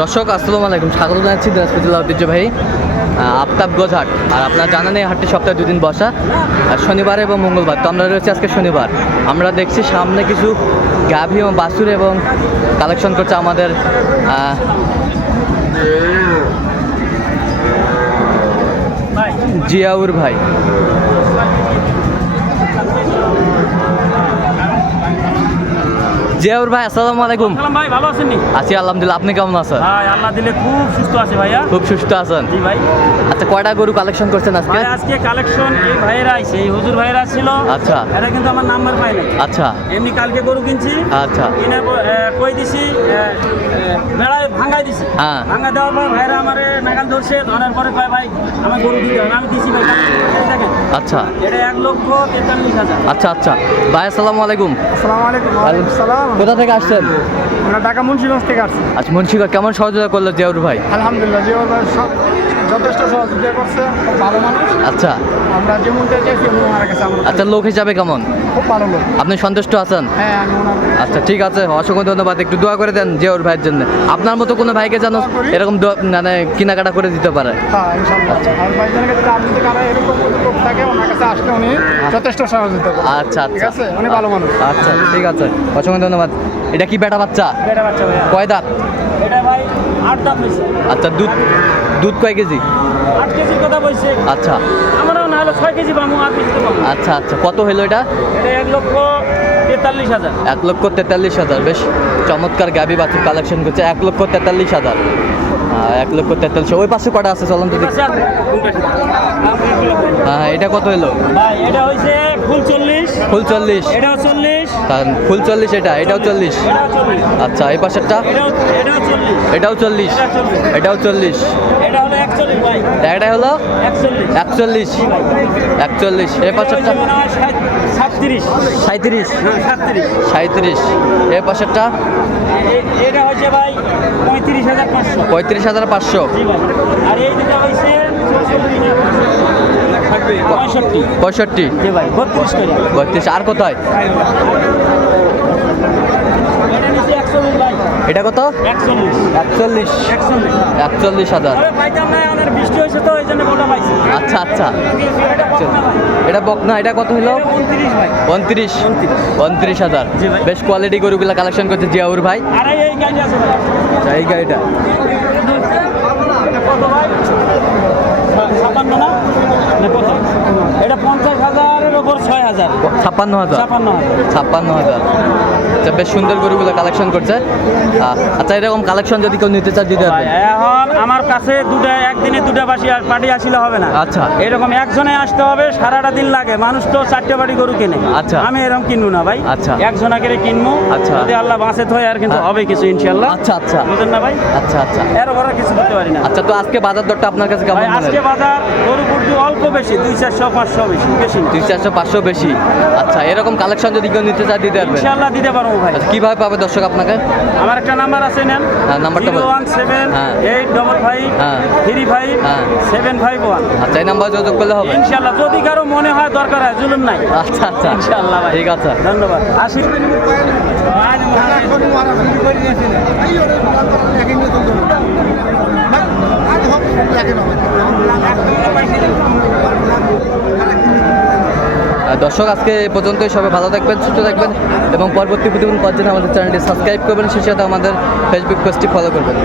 দর্শক আসসালামু আলাইকুম। স্বাগত জানাচ্ছি দিনাজপুর আহ, আফতাব গোজহাট। আর আপনার জানা নেই হাটটি সপ্তাহে দুদিন বসা শনিবার এবং মঙ্গলবার। তো আমরা রয়েছে আজকে শনিবার। আমরা দেখছি সামনে কিছু গাভী এবং বাছুর এবং কালেকশন করছে আমাদের জিয়াউর ভাই। জিয়াউর ভাই আসসালামু আলাইকুম। সালাম ভাই ভালো আছেন নি? আছি আলহামদুলিল্লাহ। আপনি কেমন আছেন? ভাই আল্লাহ দিলে খুব সুস্থ আছে ভাইয়া। খুব সুস্থ আছেন? জি ভাই। আচ্ছা কয়টা গরু কালেকশন করছেন আজকে? ভাই আজকে কালেকশন এই ভাইয়েরা আইছে এই হুজুর ভাইয়েরা ছিল। আচ্ছা। এরা কিন্তু আমার নাম্বার পাই নাই। আচ্ছা। এমনি কালকে গরু কিনছি। আচ্ছা। কিনে কই দিছি মেলায় ভাঙ্গাই দিছি। হ্যাঁ। ভাঙ্গা দেওয়ার পর ভাইরা আমারে নাগাল ধরছে ধরার পরে কয় ভাই আমার গরু দিতে হবে আমি দিছি ভাই দেখেন আচ্ছা। এটা এক লক্ষ তেতাল্লিশ হাজার। আচ্ছা আচ্ছা। ভাই আসসালামু আলাইকুম। আসসালামু আলাইকুম ওয়ালাইকুম সালাম। কোথা থেকে আসছেন? আমরা ঢাকা মুন্সিগঞ্জ থেকে আসছি। আচ্ছা মুন্সিগঞ্জ কেমন সহযোগিতা করল জিয়াউর ভাই? আলহামদুলিল্লাহ যে ওরা সব যথেষ্ট সহযোগিতা করছে ভালো মানুষ। আচ্ছা। আমরা যেমনটা চাইছি আচ্ছা লোক হিসাবে কেমন? খুব ভালো লোক। আপনি সন্তুষ্ট আছেন? হ্যাঁ আমি আচ্ছা ঠিক আছে। অসংখ্য ধন্যবাদ। একটু দোয়া করে দেন যে ওর ভাইয়ের জন্য। আপনার মতো কোনো ভাইকে যেন এরকম মানে কেনাকাটা করে দিতে পারে। হ্যাঁ ইনশাল্লাহ। আর ভাইজানের কাছে আপনি যদি কারও এরকম কোনো লোক থাকে ওনার কাছে আসলে উনি যথেষ্ট সহযোগিতা আচ্ছা ঠিক আচ্ছা আছে? উনি ভালো মানুষ। আচ্ছা ঠিক আছে। অসংখ্য ধন্যবাদ। এটা কি বেটা বাচ্চা? বাচ্চা কয় দাঁত? এটা ভাই আট দাম আচ্ছা দুধ দুধ কয় কেজি? আট কেজির কথা বলছে। আচ্ছা। আমারও না হলে ছয় কেজি পাবো পাবো। আচ্ছা আচ্ছা। কত হলো এটা? এটা এক লক্ষ তেতাল্লিশ হাজার। এক লক্ষ তেতাল্লিশ হাজার। বেশ চমৎকার গাবি বাছুর কালেকশন করছে। এক লক্ষ তেতাল্লিশ হাজার। এক লক্ষ তেতাল্লিশ ওই পাশে কটা আছে? চলন্ত। হ্যাঁ এটা কত হলো এটা হয়েছে ফুল চল্লিশ। ফুল চল্লিশ। এটাও চল্লিশ। ফুল চল্লিশ এটা? এটাও চল্লিশ। আচ্ছা এই পাশেরটা? এটাও এটাও চল্লিশ। এটাও চল্লিশ। এটা হলো একচল্লিশ একচল্লিশ। হয় ষাট- সাতত্রিশ সাঁত্রিশ সাঁত্রিশ পাশেরটা? এ- ভাই পঁয়ত্রিশ হাজার পাঁচশো। পঁয়ষট্টি। পঁয়ষট্টি। বত্রিশ। আর কোথায় এটা নিচে একচল্লিশ ভাই এটা কত? একচল্লিশ। একচল্লিশ। হাজার। না আচ্ছা আচ্ছা। এটা পকনা ভাই। এটা কত হলো? উনত্রিশ উনত্রিশ। হাজার। বেশ কোয়ালিটি গরুগুলা কালেকশন করছে জিয়াউর ভাই। এই- গাড়িটা। এটা ছাপান্ন না? না কত? পঞ্চাশ হাজারের ওপর ছয় হাজার। ছাপ্পান্ন হাজার। ছাপান্ন হাজার। ছাপ্পান্ন হাজার। আচ্ছা বেশ সুন্দর গরুগুলো কালেকশন করছে। আচ্ছা এরকম কালেকশন যদি কেউ নিতে চায় দিতে এখন আমার কাছে দুটো একদিনে দুটো বাসি পার্টি আসলে হবে না। আচ্ছা। এরকম একজনে আসতে হবে সারাটা দিন লাগে। মানুষ তো চারটে বাড়ি গরু কেনে। আচ্ছা। আমি এরকম কিনবো না ভাই। আচ্ছা। একজনা করে কিনবো। আচ্ছা। যদি আল্লাহ বাঁচে থয় আর কিন্তু হ্যাঁ। হবে কিছু ইনশাল্লাহ আচ্ছা আচ্ছা। বুঝলেন না ভাই? আচ্ছা আচ্ছা। এর বড় কিছু দিতে পারি না। আচ্ছা তো আজকে বাজার দরটা আপনার কাছে কেমন আজকে বাজার গরু কুর্তি অল্প বেশি দুই চারশো পাঁচশো বেশি বেশি দুই চারশো পাঁচশো বেশি। আচ্ছা এরকম কালেকশন যদি কেউ নিতে চায় দিতে পারবে। ইনশাল্লাহ দিতে পারব। ভাই। আচ্ছা কীভাবে পাবে দর্শক আপনাকে? আমার একটা নাম্বার আছে নেন। হ্যাঁ, নাম্বারটা ওয়ান সেভেন হ্যাঁ। এইট ডবল ফাইভ হ্যাঁ। থ্রি ফাইভ হ্যাঁ। Seven five one. আচ্ছা এই নাম্বার যোগাযোগ করলে হবে? ইনশাল্লাহ যদি কারও মনে হয় দরকার হয় জুলুম নাই। আচ্ছা আচ্ছা। ইনশাল্লাহ ভাই। ঠিক আছে। ধন্যবাদ। আসি। দর্শক, আজকে এ পর্যন্তই। সবাই ভালো থাকবেন, সুস্থ থাকবেন এবং পরবর্তী প্রতিদিন জন্য আমাদের চ্যানেলটি সাবস্ক্রাইব করবেন। সেই সাথে আমাদের ফেসবুক পেজটি ফলো করবেন।